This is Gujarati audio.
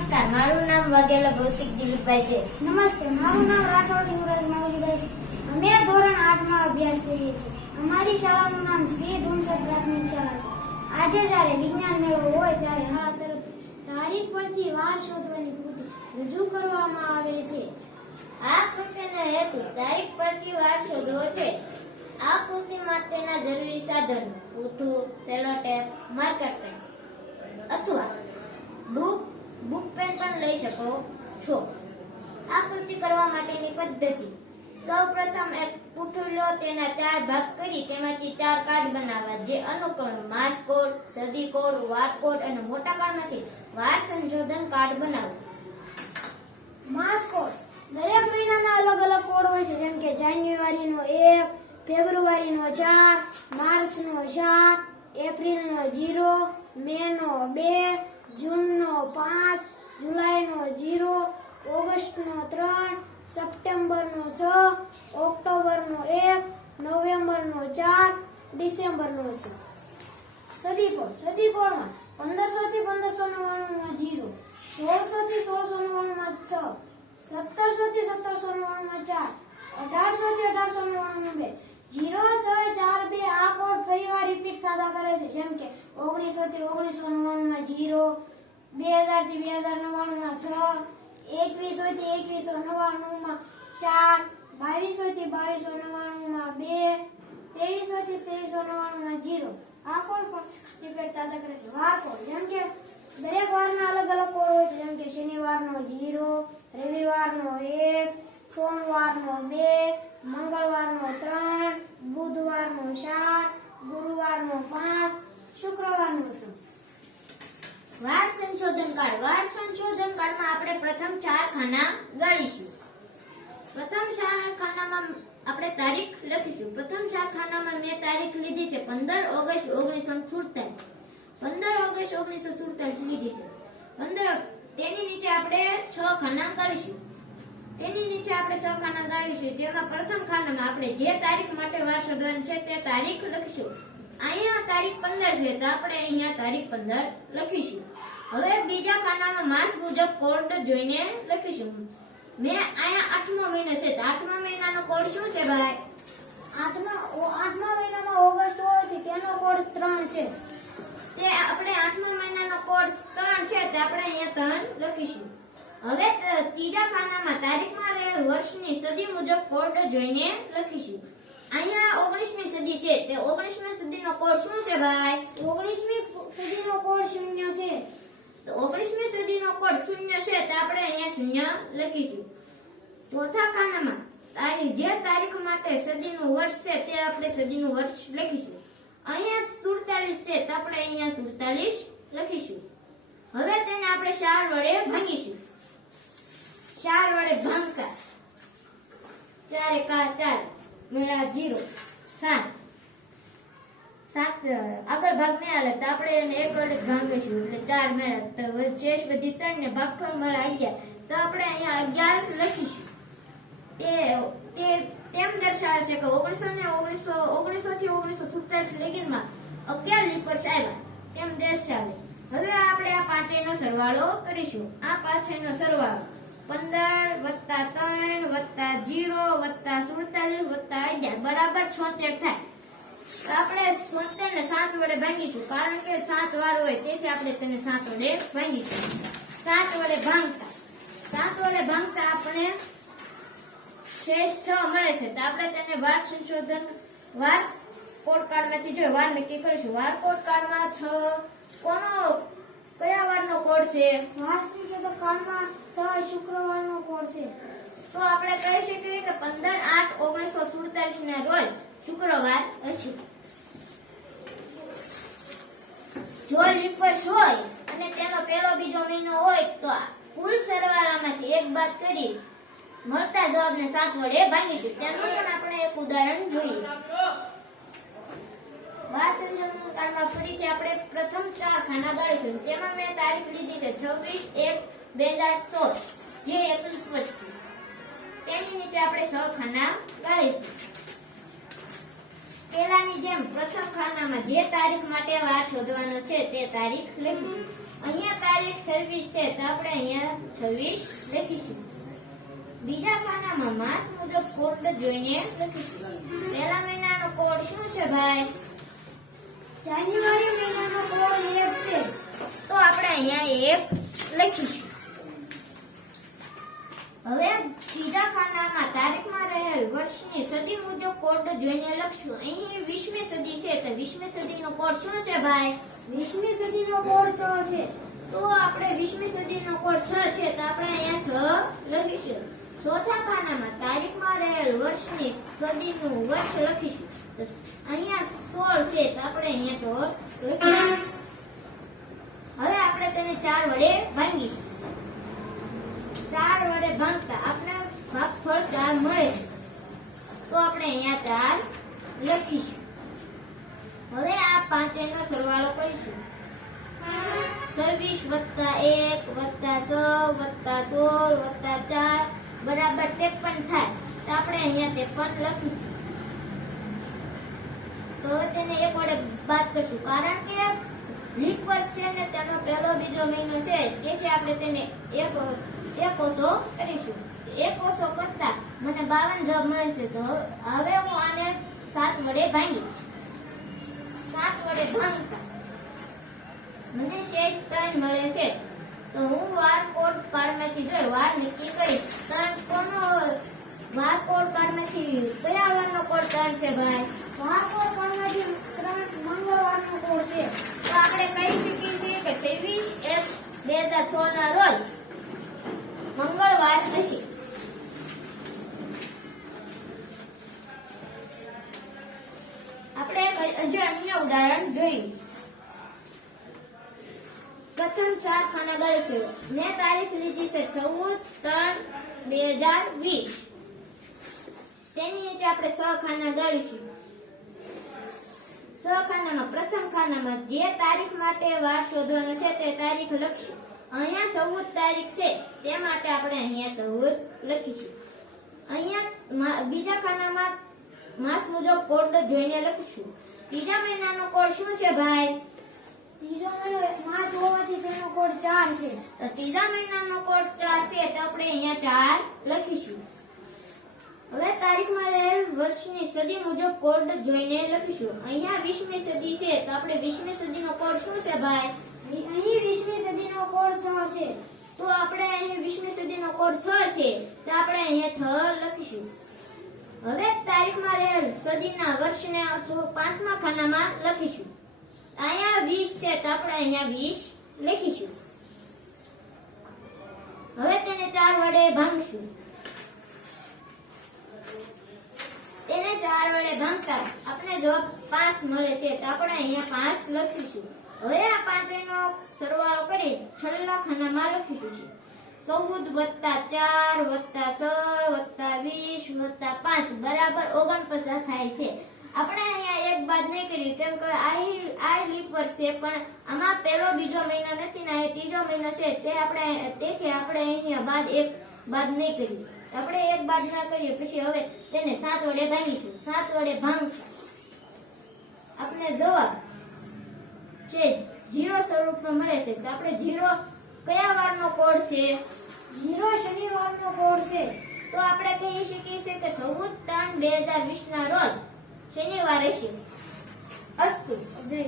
નમસ્કાર, મારું નામ વાઘેલા ભૌતિક દિલીપભાઈ છે. નમસ્તે, મારું નામ રાઠોડ યુવરાજ માવજીભાઈ છે. અમે ધોરણ આઠમાં અભ્યાસ કરીએ છીએ. અમારી શાળાનું નામ શ્રી ઢુંસર પ્રાથમિક શાળા છે. આજે જ્યારે વિજ્ઞાન મેળો હોય ત્યારે શાળા તરફ તારીખ પરથી વાર શોધવાની કૃતિ રજૂ કરવામાં આવે છે. આ કૃતિનો હેતુ તારીખ પરથી વાર શોધવો છે. આ કૃતિ માટેના જરૂરી સાધનો પૂઠું સેલોટેપ માર્કર પેન અથવા બુક બુક પેન પણ લઈ શકો છો. આ કૃતિ કરવા માટેની પદ્ધતિ. સૌપ્રથમ એક પૂઠું તેના ચાર ભાગ કરી તેમાંથી ચાર કાર્ડ બનાવવા. જે અનુક્રમે માસ કોડ, સદી કોડ, વાર કોડ અને મોટા કાર્ડમાંથી વાર સંશોધન કાર્ડ બનાવો. માસ કોડ. દરેક મહિનાના અલગ અલગ કોડ હોય છે. જેમ કે જાન્યુઆરીનો એક, ફેબ્રુઆરીનો ચાર, માર્ચનો સાત, એપ્રિલનો જીરો, મેનો બે, જૂનનો પાંચ જીરો, ઓગસ્ટનો ત્રણ, સપ્ટેમ્બરનો છ, ઓક્ટોબરનો એક, નવેમ્બરનો ચાર, ડિસેમ્બરનો છ. સદીકોડ સદીકોડમાં પંદરસો થી પંદરસો નવ્વાણુંમાં જીરો, સોળસો થી સોળસો નવ્વાણુંમાં છ, સત્તરસો થી સત્તરસો નવ્વાણુંમાં ચાર, અઢારસો થી અઢારસો નવ્વાણુંમાં બે. જીરો, છ, ચાર, બે આ કોડ ફરીવાર રિપીટ થતા કરે છે. જેમ કે ઓગણીસો થી ઓગણીસો નવ્વાણુંમાં જીરો બે હજાર બે હજાર નવ્વાણુંમાં છ, એકવીસો થી એકવીસો નવ્વાણુંમાં ચાર, બાવીસો થી બાવીસો બે, ત્રેવીસો થી ત્રેવીસો જીરો. આ પણ રિપીટ થતા દરેક વારના અલગ અલગ કોડ હોય છે. જેમ કે શનિવારનો જીરો, રવિવારનો એક, સોમવારનો બે, મંગળવારનો ત્રણ, બુધવારનો સાત ગુરુવારનો પાંચ, શુક્રવારનો છ વાર સંશોધન કાર્ડ વાર સંશોધન કાર્ડમાં આપણે પ્રથમ ચાર ખાના ગાળીશું. પ્રથમ ચાર ખાનામાં આપણે તારીખ લખીશું. પ્રથમ ચાર ખાનામાં મેં તારીખ લીધી છે પંદર ઓગસ્ટ ઓગણીસો સુડતાલીસ. પંદર ઓગસ્ટ ઓગણીસો સુડતાલીસ લીધી છે. પંદર તેની નીચે આપણે છ ખાના ગાળીશું. તેની નીચે આપણે છ ખાના ગાળીશું. જેમાં પ્રથમ ખાનામાં આપણે જે તારીખ માટે વાર શોધવાની છે તે તારીખ લખીશું. અહીંયા તારીખ પંદર છે તો આપણે અહીંયા તારીખ પંદર લખીશું. હવે બીજા ખાનામાં માસ મુજબ કોડ જોઈને લખીશું. મેં અહીંયા આઠમો મહિનો છે તો આઠમા મહિનાનો કોડ શું છે ભાઈ? આઠમા આઠમા મહિનામાં ઓગસ્ટ હોય તો તેનો કોડ ત્રણ છે? તે આપણે આઠમા મહિનાનો કોડ ત્રણ છે તો આપણે અહીંયા ત્રણ લખીશું. હવે ત્રીજા ખાનામાં તારીખમાં રહેલ વર્ષની સદી મુજબ કોડ જોઈને લખીશું. અહીંયા ઓગણીસમી સદી છે. તે ઓગણીસમી સદીનો કોડ શું છે ભાઈ? ઓગણીસમી સદીનો કોડ શૂન્ય છે. તો ઓગણીસમી સદીનો કોડ શૂન્ય છે તો આપણે અહીંયા શૂન્ય લખીશું. ચોથા ખાનામાં તારીખ જે તારીખ માટે સદીનું વર્ષ છે તે આપણે સદીનું વર્ષ લખીશું. અહીંયા સુડતાલીસ છે તો આપણે અહીંયા સુડતાલીસ લખીશું. હવે તેને આપણે ચાર વડે ભાંગીશું. ચાર વડે ભાંગતા. ચાર એકા ચાર. મેળા જીરો. સાત. સાત આગળ ભાગ નહીં હાલે, તો આપણે એને એક જ ભાંગીશું એટલે ચાર મેળા. તો શેષ બધી ત્રણ ને ભાગફળ મળે અગિયાર તો આપણે અહીંયા અગિયાર લખીશું. તે તે, તેમ દર્શાવે છે કે ઓગણીસો ને ઓગણીસો ઓગણીસો થી ઓગણીસો સુડતાલીસ લગીનમાં અગિયાર લીપર્સ આવ્યા તેમ દર્શાવે. હવે આપણે આ પાંચેયનો સરવાળો કરીશું. આ પાંચેયનો સરવાળો. પંદર વત્તા ત્રણ વત્તા જીરો વત્તા સુડતાલીસ વત્તા અગિયાર. બરાબર છોતેર થાય. આપણે છોતેર ને સાત વડે ભાંગીશું. કારણ કે સાત વાર હોય તેથી આપણે તેને સાત વડે ભાંગીશું. સાત વડે ભાંગતા. સાત વડે ભાંગતા આપણે શેષ છ મળે છે. તો આપણે તેને વાર સંશોધન, વાર કોડ કાર્ડમાંથી જોઈએ વાર નક્કી કરીશું. વાર કોડ કાર્ડમાં છ કોનો કયા વારનો કોડ છે? માર્ચની તો કાલમાં છ શુક્રવારનો કોડ છે. તો આપણે કહી શકીએ કે પંદર આઠ ઓગણીસો સુડતાલીસ ના રોજ શુક્રવાર હશે. જો લીપ વર્ષ હોય અને તેનો પહેલો બીજો મહિનો હોય તો કુલ સરવાળામાંથી એક બાદ કરી મળતા જવાબને સાત વડે ભાગીશું. તેનું પણ આપણે એક ઉદાહરણ જોઈએ. છવ્વીસ એક બે ખાના ગાળીશું. તે તારીખ અહીંયા તારીખ છવ્વીસ છે, તો આપણે અહીંયા છવ્વીસ લખીશું. બીજા ખાનામાં માસ મુજબ કોડ જોઈને લખીશું. પહેલા મહિનાનો કોડ શું છે ભાઈ? જાન્યુઆરી મહિનાનો કોડ એક છે? તો આપણે અહીંયા એક લખીશું. હવે ત્રીજા ખાનામાં તારીખમાં રહેલ વર્ષની સદી મુજબ કોડ જોઈને લખશું. અહીં વીસમી સદી છે તો વીસમી સદીનો કોડ શું છે ભાઈ? વીસમી સદીનો કોડ છ છે. તો આપણે વીસમી સદીનો કોડ છ છે તો આપણે અહીંયા છ લખીશું. ચોથા ખાનામાં તારીખમાં વર્ષની સદીનું વર્ષ લખીશું અહીંયા સોળ છે તો આપણે અહીંયા સોળ હવે આપણે તેને ચાર વડે ભાંગીશું ચાર વડે ભાંગતા આપણે ભાગફળ ચાર મળે છે. તો આપણે અહીંયા ચાર લખીશું. હવે આ પાંચેયનો સરવાળો કરીશું છવ્વીસ વત્તા એક વત્તા છ વત્તા સોળ વત્તા ચાર બરાબર ત્રેપન થાય. તો આપણે અહીંયા ત્રેપન લખીશું તો તેને એક વડે બાદ કરશું. કારણ કે લીપ વર્ષ છે ને તેનો પહેલો બીજો મહિનો છે તેથી આપણે તેને એક ઓછો કરીશું. એક ઓછો કરતા મને બાવન જવાબ મળે છે. તો હવે હું આને સાત વડે ભાંગીશ. સાત વડે ભાંગતા મને શેષ ત્રણ મળે છે. તો હું વાર કોડ કાર્ડમાંથી જોઈ, વાર નક્કી કરીશ. ત્રણ કોનો વાર કોડ કાર્ડમાંથી કયા વારનો કોડ છે ભાઈ. વાર કોડ કોડમાંથી ત્રણ મંગળવારનો કોડ છે. તો આપણે કહી શકીએ છીએ કે છવ્વીસ એક બે હજાર સોળ ના રોજ મંગળવાર હશે. આપણે હજુ અન્ય ઉદાહરણ જોયું. પ્રથમ ચાર ખાના દર છે. મેં તારીખ લીધી છે ચૌદ ત્રણ બે હજાર વીસ. તેની નીચે આપણે સ ખાના ગાળીશું. સ ખાનામાં પ્રથમ ખાનામાં જે તારીખ માટે વાર શોધવાનો છે તે તારીખ લખશું. અહીંયા ચૌદ તારીખ છે તે માટે આપણે અહીંયા ચૌદ લખીશું. અહીંયા બીજા ખાનામાં માસ મુજબ કોડ જોઈને લખીશું. ત્રીજા મહિનાનો કોડ શું છે ભાઈ? ત્રીજો મહિનો માસ હોવાથી તેનો કોડ ચાર છે. તો ત્રીજા મહિનાનો કોડ ચાર છે તો આપણે અહીંયા ચાર લખીશું. વર્ષની સદી મુજબ કોડ જોઈને લખીશું. અહીંયા વીસમી સદી છે તો આપણે વીસમી સદીનો કોડ શું છે ભાઈ? અહીં વીસમી સદીનો કોડ છ છે. તો આપણે અહીં વીસમી સદીનો કોડ છ છે તો આપણે અહીંયા છ લખીશું. હવે તારીખમાં રહેલ સદીના વર્ષને પાંચમા ખાનામાં લખીશું. અહીંયા વીસ છે તો આપણે અહીંયા વીસ લખીશું. હવે તેને ચાર વડે ભાંગશું. તેને ચાર વડે ભાંગતા આપણે જો પાંચ મળે છે તો આપણે અહીંયા પાંચ લખીશું. હવે આ પાંચનો સરવાળો કરી છેલ્લા ખાનામાં લખીશું ચૌદ વત્તા ચાર વત્તા છ વત્તા વીસ વત્તા પાંચ બરાબર ઓગણપચાસ થાય છે. આપણે અહીંયા એક બાદ નહીં કરી કેમ કે આ લીપ વર્ષ છે પણ આમાં પહેલો, બીજો મહિનો નથી ને ત્રીજો મહિનો છે તે આપણે, તેથી આપણે અહીંયા બાદ એક બાદ નહીં કરી આપણે એક બાદ ના કરીએ પછી હવે તેને સાત વડે ભાંગીશું. સાત વડે ભાંગતા આપણે જવાબ છે જીરો સ્વરૂપનો મળે છે. તો આપણે જીરો કયા વારનો કોડ છે? જીરો શનિવારનો કોડ છે. તો આપણે કહી શકીએ છીએ કે ચૌદ ત્રણ બે હજાર વીસ ના રોજ શનિવારે છે. અસ્તુ. જય